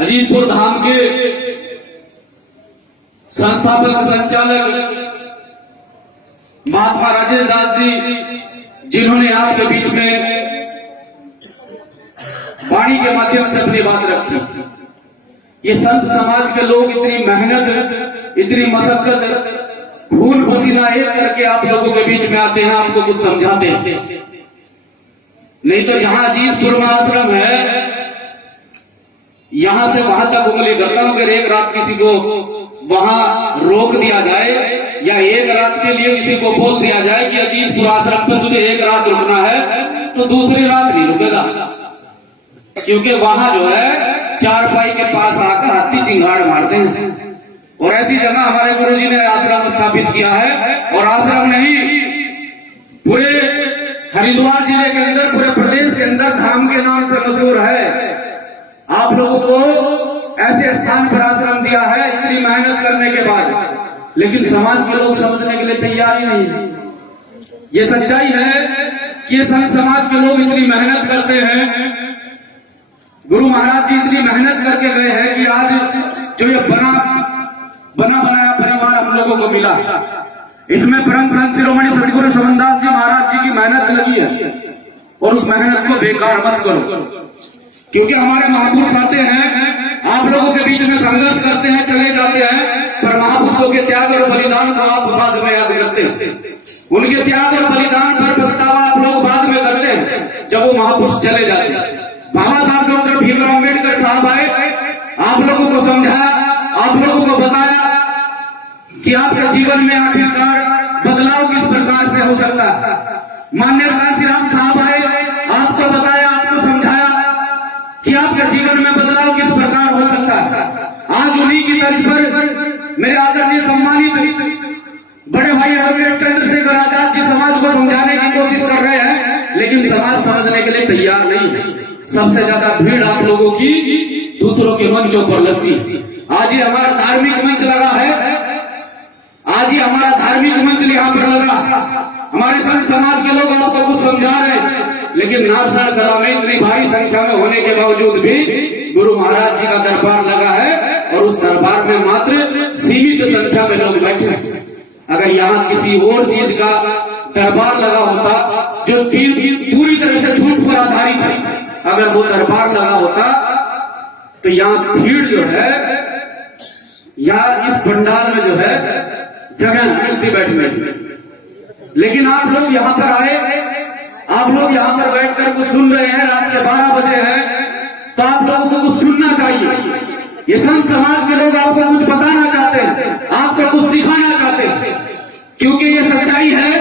अजीतपुर धाम के संस्थापक संचालक महात्मा राजेश दास जी, जिन्होंने आपके बीच में वाणी के माध्यम से अपनी बात रखी। ये संत समाज के लोग इतनी मेहनत, इतनी मशक्कत, खून पसीना एक करके आप लोगों के बीच में आते हैं, आपको कुछ समझाते हैं। नहीं तो जहां अजीतपुर में आश्रम है, यहां से वहां तक उंगली करता हूं। अगर एक रात किसी को वहां रोक दिया जाए या एक रात के लिए किसी को बोल दिया जाए कि अजीतपुर आश्रम पर तुझे एक रात रुकना है, तो दूसरी रात नहीं रुकेगा, क्योंकि वहां जो है चारपाई के पास आकर हाथी चिंगाड़ मारते हैं। और ऐसी जगह हमारे गुरुजी ने आश्रम स्थापित किया है। और आश्रम नहीं, पूरे हरिद्वार जिले के अंदर, पूरे प्रदेश के अंदर धाम के नाम से मशहूर है। आप लोगों को ऐसे स्थान पर आश्रम दिया है इतनी मेहनत करने के बाद, लेकिन समाज के लोग समझने के लिए तैयार ही नहीं है। ये सच्चाई है कि ये संत समाज के लोग इतनी मेहनत करते हैं। गुरु महाराज जी इतनी मेहनत करके गए हैं कि आज जो ये बना बनाया परिवार हम लोगों को मिला, इसमें परम संत शिरोमणि सदगुरु समनदास जी महाराज जी की मेहनत लगी है। और उस मेहनत को बेकार मत करो, क्योंकि हमारे महापुरुष आते हैं, आप लोगों के बीच में संघर्ष करते हैं, चले जाते हैं, पर महापुरुषों के त्याग और बलिदान को आप बाद में याद करते हैं। उनके त्याग और बलिदान पर पछतावा आप लोग बाद में करते हैं, जब वो महापुरुष चले जाते हैं। बाबा साहब डॉक्टर भीमराव अम्बेडकर साहब आए, आप लोगों को समझाया, आप लोगों को बताया कि आपके जीवन में आखिरकार बदलाव किस प्रकार से हो सकता है। माननीय कांशीराम साहब आए, आपको बताया, आपको समझाया कि आपके जीवन में बदलाव किस प्रकार हो सकता है। आज उन्हीं की तर्ज पर मेरे आदरणीय सम्मानित बड़े भाई एडवोकेट चंद्रशेखर आजाद जी समाज को समझाने की कोशिश कर रहे हैं, लेकिन समाज समझने के लिए तैयार नहीं है। सबसे ज्यादा भीड़ आप लोगों की दूसरों के मंचों पर लगती है। आज ही हमारा धार्मिक मंच लगा है, आज ही हमारा धार्मिक मंच यहाँ पर लगा। हमारे संत समाज के लोग आपको कुछ समझा रहे हैं, लेकिन नारसण सभा में इतनी भारी संख्या में होने के बावजूद भी गुरु महाराज जी का दरबार लगा है, और उस दरबार में मात्र सीमित संख्या में लोग बैठे हैं। अगर यहाँ किसी और चीज का दरबार लगा होता जो पूरी तरह से झूठ पर आधारित है, अगर वो दरबार लगा होता तो यहाँ भीड़ जो है, या इस पंडाल में जो है जगह मिलती बैठने की। लेकिन आप लोग यहाँ पर आए, आप लोग यहाँ पर बैठकर कुछ सुन रहे हैं, रात के 12 बजे हैं, तो आप लोगों को कुछ सुनना चाहिए। ये संत समाज के लोग आपको कुछ बताना चाहते हैं, आपको कुछ सिखाना चाहते हैं, क्योंकि ये सच्चाई है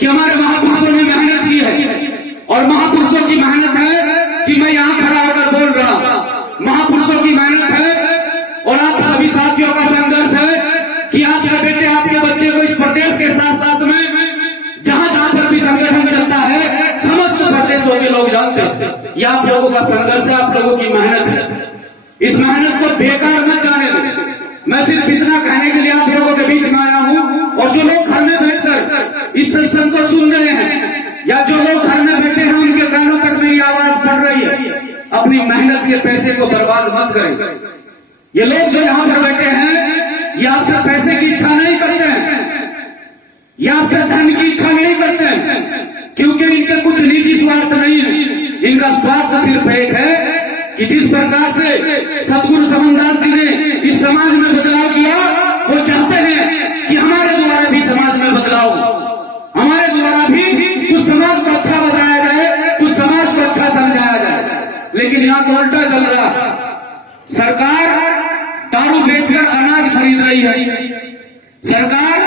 कि हमारे महापुरुषों ने मेहनत की है। और महापुरुषों की मेहनत है कि मैं यहाँ खड़ा होकर बोल रहा हूं। महापुरुषों की मेहनत है और आप सभी साथियों का संघर्ष है कि आपके बेटे, आपके बच्चे को इस प्रदेश के साथ साथ में जहां जहां पर भी संगठन चलता है, समस्त प्रदेशों के लोग जानते हैं। ये आप लोगों का संघर्ष है, आप लोगों की मेहनत है। इस मेहनत को बेकार मत जाने दो। मैं सिर्फ इतना कहने के लिए आप लोगों के बीच में आया हूं। और जो लोग घर में बैठकर इस सत्संग को सुन रहे हैं, या जो लोग घर में बैठे हैं, उनके कानों तक मेरी आवाज पड़ रही है, अपनी मेहनत के पैसे को बर्बाद मत करें। ये लोग जो यहाँ पर बैठे हैं, ये आपसे पैसे की इच्छा नहीं करते हैं, ये आपसे धन की इच्छा नहीं करते हैं, क्योंकि इनके कुछ निजी स्वार्थ नहीं है। इनका स्वार्थ सिर्फ एक है कि जिस प्रकार से सदगुरु समनदास जी ने इस समाज में बदलाव किया, वो चाहते हैं कि हमारे द्वारा भी समाज में बदलाव, हमारे द्वारा भी कुछ समाज को अच्छा बताया जाए, कुछ समाज को अच्छा समझाया जाए। लेकिन यहाँ तो उल्टा चल रहा है। सरकार दारू बेचकर अनाज खरीद रही है, सरकार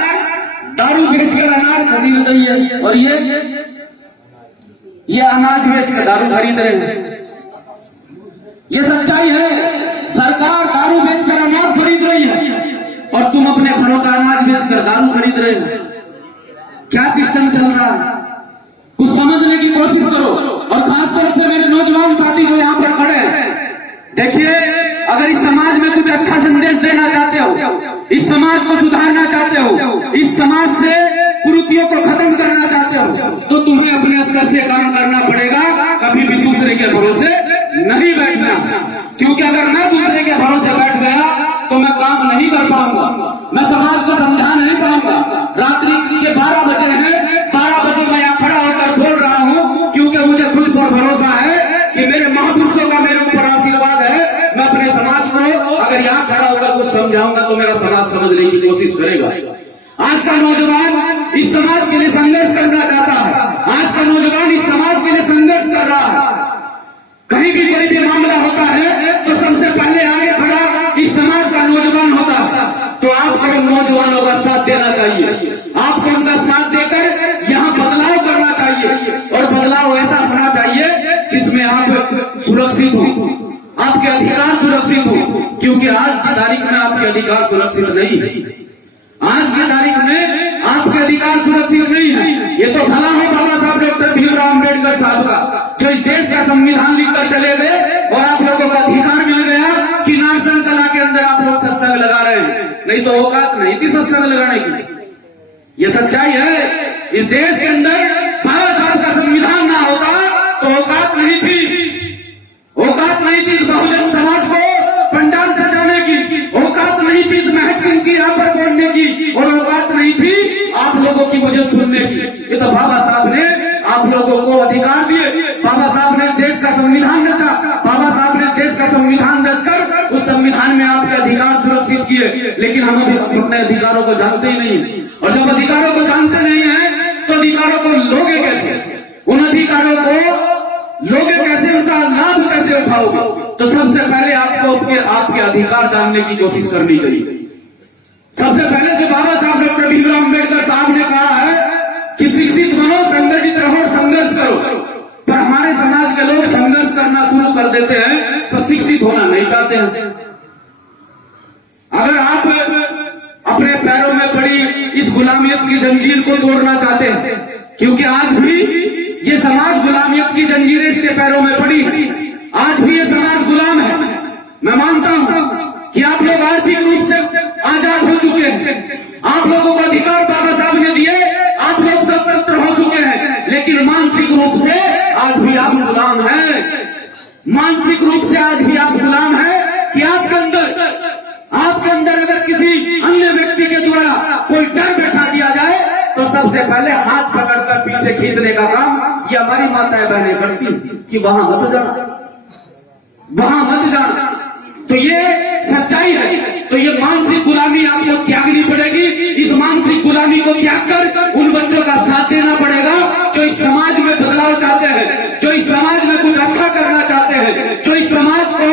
दारू बेचकर अनाज खरीद रही है, और ये अनाज बेचकर दारू खरीद रहे हैं। ये सच्चाई है। सरकार दारू बेचकर अनाज खरीद रही है और तुम अपने घरों का अनाज बेचकर दारू खरीद रहे हो। क्या सिस्टम चल रहा है? कुछ समझने की कोशिश करो। और खासतौर से मेरे नौजवान साथी जो यहाँ पर खड़े हैं, देखिए, अगर इस समाज में कुछ अच्छा संदेश देना चाहते हो, इस समाज को सुधारना चाहते हो, इस समाज से कुरीतियों को खत्म करना चाहते हो, तो तुम्हें अपने स्तर से काम करना पड़ेगा। कभी भी दूसरे के भरोसे नहीं बैठना। क्योंकि अगर मैं दूसरे के भरोसे बैठ गया तो मैं काम नहीं कर पाऊंगा, मैं समाज को समझा नहीं पाऊंगा। रात्रि के 12 बजे हैं, 12 बजे मैं यहाँ खड़ा होकर बोल रहा हूँ क्योंकि मुझे खुद पर भरोसा है कि मेरे महापुरुषों का मेरे ऊपर आशीर्वाद है। मैं अपने समाज को अगर यहाँ खड़ा होकर कुछ समझाऊंगा तो मेरा समाज समझने की कोशिश करेगा। आज का नौजवान इस समाज के लिए संघर्ष करना चाहता है, आज का नौजवान इस समाज के लिए संघर्ष कर रहा है। कहीं भी कोई भी मामला होता है तो सबसे पहले आगे खड़ा इस समाज का नौजवान होता है। तो आपको नौजवानों का साथ देना चाहिए, आपको उनका साथ देकर यहाँ बदलाव करना चाहिए और बदलाव ऐसा होना चाहिए जिसमें आप सुरक्षित हो, आपके अधिकार सुरक्षित हो। क्योंकि आज की तारीख में आपके अधिकार सुरक्षित नहीं है, आज की तारीख में आपके अधिकार सुरक्षित नहीं है। ये तो भला हो बाबा साहब डॉक्टर भीमराव अम्बेडकर साहब का, जो इस देश का संविधान लिखकर चले गए और आप लोगों को अधिकार मिल गया कि नारसन कला के अंदर आप लोग सत्संग लगा रहे हैं, नहीं तो औकात नहीं थी सत्संग लगाने की। ये सच्चाई है। इस देश के अंदर बाबा साहब का संविधान ना होता तो औकात नहीं थी, औकात नहीं थी इस बहुजन समाज को पंडाल सजाने की, औकात नहीं थी इस महक सिंह की यहाँ पर बोलने की, और औकात नहीं थी आप लोगों की मुझे सुनने की। ये तो बाबा साहब ने आप लोगों को अधिकार दिए, बाबा साहब ने इस देश का संविधान रचा, बाबा साहब ने इस देश का संविधान रचकर उस संविधान में आपके अधिकार सुरक्षित किए। लेकिन हम अपने अधिकारों को जानते ही नहीं, और जब अधिकारों को जानते नहीं है तो अधिकारों को लोगे कैसे, उन अधिकारों को लोगे कैसे, उनका लाभ कैसे उठाओगे। तो सबसे पहले आपको आपके अधिकार जानने की कोशिश करनी चाहिए। सबसे पहले जो बाबा साहब डॉक्टर भीमराव अम्बेडकर साहब ने कहा है कि शिक्षित बनो, संगठित रहो, संघर्ष करो, पर हमारे समाज के लोग संघर्ष करना शुरू कर देते हैं तो शिक्षित होना नहीं चाहते हैं। अगर आप अपने पैरों में पड़ी इस गुलामियत की जंजीर को तोड़ना चाहते हैं, क्योंकि आज भी ये समाज गुलामियत की जंजीरें इसके पैरों में पड़ी है, आज भी ये समाज गुलाम है। मैं मानता हूं कि आप लोग आर्थिक रूप से आजाद हो चुके हैं, आप लोगों को अधिकार बाबा साहब ने दिए, आप लोग स्वतंत्र हो चुके हैं, लेकिन मानसिक रूप से आज भी आप गुलाम हैं। मानसिक रूप से आज भी आप गुलाम हैं कि आपके अंदर अगर किसी अन्य व्यक्ति के द्वारा कोई डर बैठा दिया जाए तो सबसे पहले हाथ पकड़कर पीछे खींचने का काम ये हमारी माताएं बहनें करती कि वहां मत जाना, वहां मत जाना। तो ये सच्चाई है। तो ये मानसिक गुलामी आपको त्यागनी पड़ेगी। इस मानसिक गुलामी को त्याग कर उन बच्चों का साथ देना पड़ेगा जो इस समाज में बदलाव चाहते हैं, जो इस समाज में कुछ अच्छा करना चाहते हैं, जो इस समाज को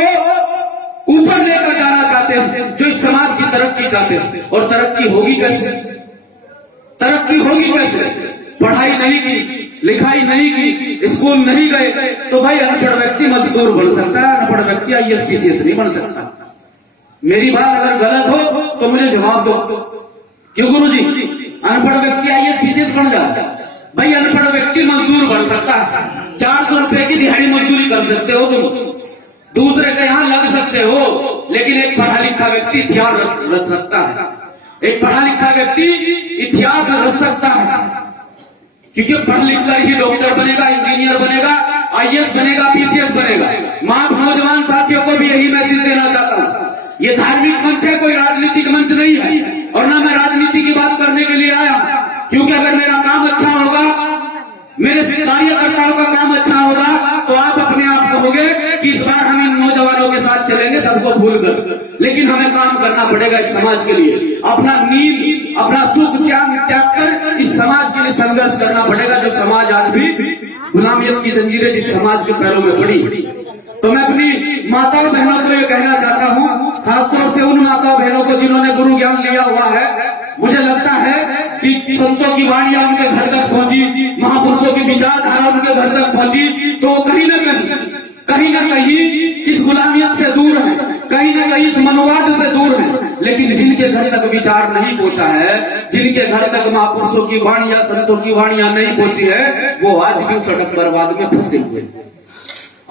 ऊपर लेकर जाना चाहते हैं, जो इस समाज की तरक्की चाहते हैं। और तरक्की होगी कैसे? तरक्की होगी कैसे? पढ़ाई नहीं की, लिखाई नहीं की, स्कूल नहीं गए तो भाई अनपढ़ व्यक्ति मजदूर बन सकता है, अनपढ़ व्यक्ति IAS PCS नहीं बन सकता। मेरी बात अगर गलत हो तो मुझे जवाब दो। क्यों गुरुजी? अनपढ़ व्यक्ति IAS PCS बन जाता है? भाई अनपढ़ व्यक्ति मजदूर बन सकता है, 400 रुपए की दिहाड़ी मजदूरी कर सकते हो तुम, दूसरे के यहां लग सकते हो, लेकिन एक पढ़ा लिखा व्यक्ति इतिहास रच सकता है, एक पढ़ा लिखा व्यक्ति इतिहास रच सकता है, क्योंकि पढ़ लिख कर ही डॉक्टर बनेगा, इंजीनियर बनेगा, IAS बनेगा, PCS बनेगा। मैं आप नौजवान साथियों को भी यही मैसेज देना चाहता हूं। ये धार्मिक मंच है, कोई राजनीतिक मंच नहीं है, और ना मैं राजनीति की बात करने के लिए आया, क्योंकि अगर मेरा काम अच्छा होगा, मेरे कार्यकर्ताओं का काम अच्छा होगा तो आप अपने आप कहोगे कि इस बार हम इन नौजवानों के साथ चलेंगे सबको भूलकर। लेकिन हमें काम करना पड़ेगा इस समाज के लिए, अपना नींद, अपना सुख त्याग कर इस समाज के लिए संघर्ष करना पड़ेगा, जो समाज आज भी गुलामियत की जंजीरें जिस समाज के पैरों में पड़ी। तो मैं अपनी माताओं बहनों को ये कहना चाहता हूं, खासतौर से उन माताओं बहनों को जिन्होंने गुरु ज्ञान लिया हुआ है, मुझे लगता है कि संतों की वाणियां उनके घर तक पहुंची, महापुरुषों की विचारधारा उनके घर तक पहुंची, तो कहीं न कहीं इस गुलामियत से दूर है, कहीं न कहीं इस मनोवाद से दूर है। लेकिन जिनके घर तक विचार नहीं पहुंचा है, जिनके घर तक महापुरुषों की वाणियां, संतों की वाणियां नहीं पहुंची है, वो आज भी सड़क बर्बाद में फंसे हुए।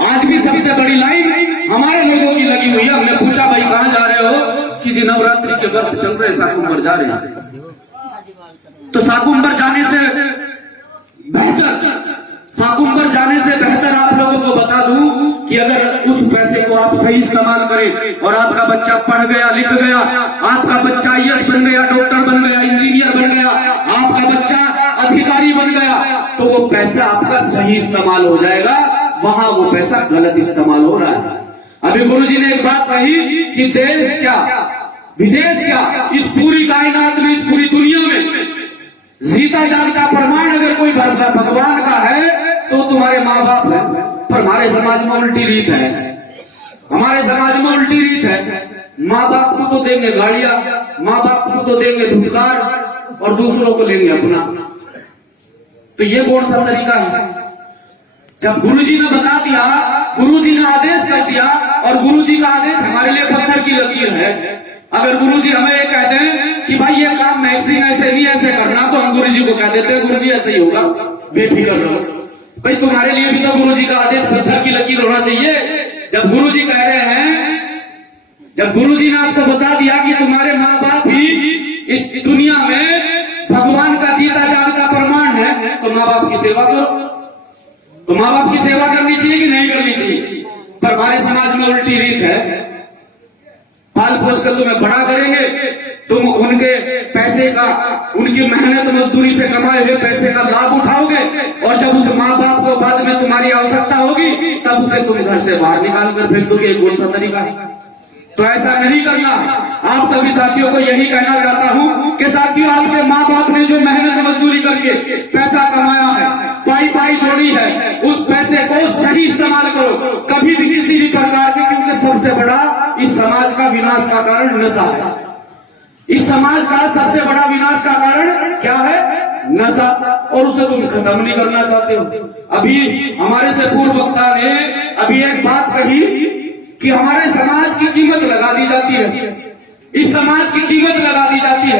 आज भी सबसे बड़ी लाइन हमारे लोगों की लगी हुई है। हमने पूछा भाई कहां जा रहे हो? कि जी नवरात्रि के व्रत चल रहे, साकुंबर जा रहे हैं। तो साकुंबर जाने से बेहतर आप लोगों को बता दूं कि अगर उस पैसे को आप सही इस्तेमाल करें और आपका बच्चा पढ़ गया, लिख गया, आपका बच्चा IAS बन गया, डॉक्टर बन गया, इंजीनियर बन गया, आपका बच्चा अधिकारी बन गया, तो वो पैसा आपका सही इस्तेमाल हो जाएगा। वहां वो पैसा गलत इस्तेमाल हो रहा है। अभी गुरुजी ने एक बात कही कि देश क्या विदेश क्या, इस पूरी कायनात में, इस पूरी दुनिया में जीता जागता प्रमाण अगर कोई भगवान का है तो तुम्हारे माँ बाप है। पर हमारे समाज में उल्टी रीत है, हमारे समाज में उल्टी रीत है। माँ बाप को तो देंगे गाड़ियां, माँ बाप को तो देंगे धुतकार और दूसरों को लेंगे अपना। तो ये कौन सा तरीका है? जब गुरुजी ने बता दिया, गुरुजी ने आदेश कर दिया, और गुरुजी का आदेश हमारे लिए पत्थर की लकीर है। अगर गुरुजी हमें ये कहते हैं कि भाई ये काम मैक्सिन ऐसे नहीं ऐसे करना, तो हम गुरुजी को कह देते हैं गुरुजी ऐसे ही होगा, बेफिक्र रहो। भाई तुम्हारे लिए भी तो गुरुजी का आदेश पत्थर की लकीर होना चाहिए। जब गुरुजी कह रहे हैं, जब गुरुजी ने आपको बता दिया कि तुम्हारे माँ बाप ही इस दुनिया में भगवान का जीता जागता प्रमाण है, तो माँ बाप की सेवा करो। तो माँ बाप की सेवा करनी चाहिए कि नहीं करनी चाहिए? पर हमारे समाज में उल्टी रीत है, पाल पोस कर तुम्हें बड़ा करेंगे, तुम उनके पैसे का, उनकी मेहनत मजदूरी से कमाए हुए पैसे का लाभ उठाओगे, और जब उस माँ बाप को बाद में तुम्हारी आवश्यकता होगी तब उसे तुम घर से बाहर निकाल कर फेंक दोगे। कौन सा तरीका है? तो ऐसा नहीं करना। आप सभी साथियों को यही कहना चाहता हूं कि साथियों, आपके माँ बाप ने जो मेहनत मजदूरी करके पैसा कमाया है, पाई पाई जोड़ी है, उस पैसे को सही इस्तेमाल करो, कभी भी किसी भी प्रकार के, क्योंकि सबसे बड़ा इस समाज का विनाश का कारण नशा है। इस समाज का सबसे बड़ा विनाश का कारण क्या है? नशा। और उसे तुम खत्म नहीं करना चाहते हो। अभी हमारे से पूर्व वक्ता ने अभी एक बात कही कि हमारे समाज की कीमत लगा दी जाती है, इस समाज की कीमत लगा दी जाती है।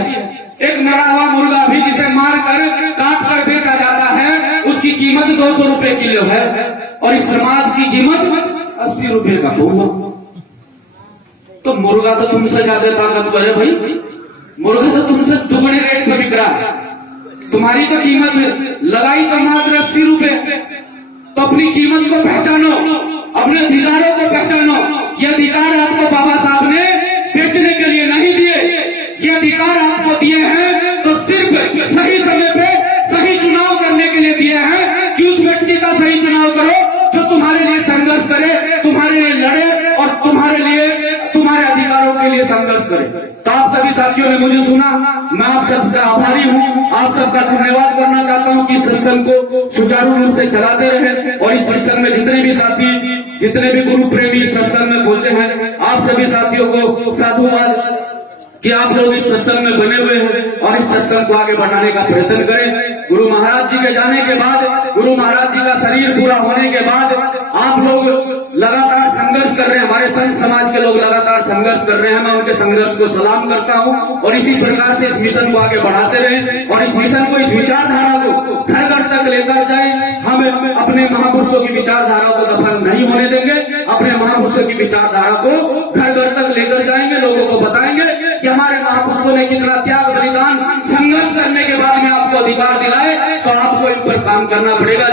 एक मरा हुआ मुर्गा भी जिसे मार कर काट कर बेचा जाता है, उसकी कीमत 200 रुपए किलो है, और इस समाज की कीमत 80 रुपए का होगा। तो मुर्गा तो तुमसे ज्यादा ताकतवर है भाई, मुर्गा तो तुमसे दुगने रेट पर बिक रहा है, तुम्हारी तो कीमत लगाई तो मात्र 80 रुपए। तो अपनी कीमत को पहचानो, अपने अधिकारों को पहचानो। ये अधिकार आपको बाबा साहब ने बेचने के लिए नहीं दिए, ये अधिकार आपको दिए हैं तो सिर्फ सही समय पे सही चुनाव करने के लिए दिए हैं कि उस व्यक्ति का सही चुनाव करो जो तुम्हारे लिए संघर्ष करे, तुम्हारे लिए लड़े और तुम्हारे लिए, तुम्हारे अधिकारों के लिए संघर्ष करे। तो आप सभी साथियों ने मुझे सुना, मैं आप सबका आभारी हूँ, आप सबका धन्यवाद करना चाहता हूँ कि इस सत्संग को सुचारू रूप से चलाते रहे, और इस सत्संग में जितने भी साथी, जितने भी गुरु प्रेमी इस सत्संग में पहुंचे हैं, आप सभी साथियों को साधुवाद कि आप लोग इस सत्संग में बने हुए हैं और इस सत्संग को आगे बढ़ाने का प्रयत्न करें। गुरु महाराज जी के जाने के बाद, गुरु महाराज जी का शरीर पूरा होने के बाद आप लोग लगातार संघर्ष कर रहे हैं, हमारे संत समाज के लोग लगातार संघर्ष कर रहे हैं। मैं उनके संघर्ष को सलाम करता हूं, और इसी प्रकार से इस मिशन को आगे बढ़ाते रहें, और इस मिशन को, इस विचारधारा को घर घर तक लेकर जाए। हम अपने महापुरुषों की विचारधारा को दफन नहीं होने देंगे, अपने महापुरुषों की विचारधारा को घर घर तक लेकर जाएंगे, लोगों को बताएंगे कि हमारे महापुरुषों ने कितना त्याग बलिदान संघर्ष करने के बाद में आपको अधिकार दिलाए, तो आपको इन पर काम करना पड़ेगा।